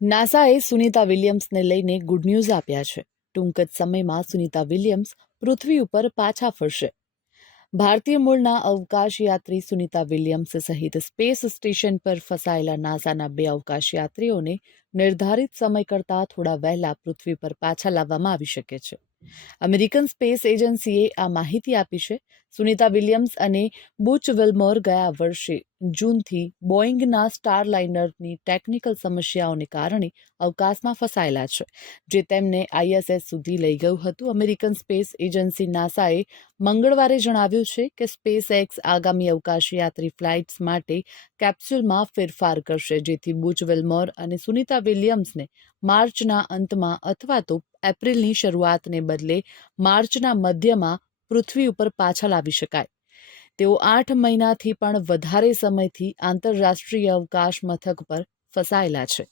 નાસાએ સુનિતા વિલિયમ્સને લઈને good news આપ્યા છે. ટૂંક જ સમયમાં સુનિતા વિલિયમ્સ પૃથ્વી ઉપર પાછા ફરશે. ભારતીય મૂળના અવકાશયાત્રી સુનિતા વિલિયમ્સ સહિત સ્પેસ સ્ટેશન પર ફસાયેલા નાસાના 2 અવકાશયાત્રીઓને નિર્ધારિત સમય કરતાં થોડા વહેલા પૃથ્વી પર પાછા લાવવામાં આવી શકે છે. અમેરિકન સ્પેસ એજન્સીએ આ માહિતી આપી છે. સુનિતા વિલિયમ્સ અને બુચ વિલ્મોર ગયા વર્ષે જૂનથી બોઇંગના સ્ટારલાઇનરની ટેકનિકલ સમસ્યાઓને કારણે અવકાશમાં ફસાયેલા છે, જે તેમને ISS સુધી લઈ ગયું હતું. અમેરિકન સ્પેસ એજન્સી નાસાએ મંગળવારે જણાવ્યું છે કે સ્પેસએક્સ આગામી અવકાશયાત્રી ફ્લાઇટ્સ માટે કેપ્સ્યુલમાં ફેરફાર કરશે, જેથી બુચ વિલ્મોર અને સુનિતા વિલિયમ્સને માર્ચના અંતમાં અથવા તો એપ્રિલની શરૂઆતને બદલે માર્ચના મધ્યમાં પૃથ્વી ઉપર પાછા લાવી શકાય. તેઓ 8 મહિનાથી પણ વધારે સમયથી આંતરરાષ્ટ્રીય અવકાશ મથક પર ફસાયેલા છે.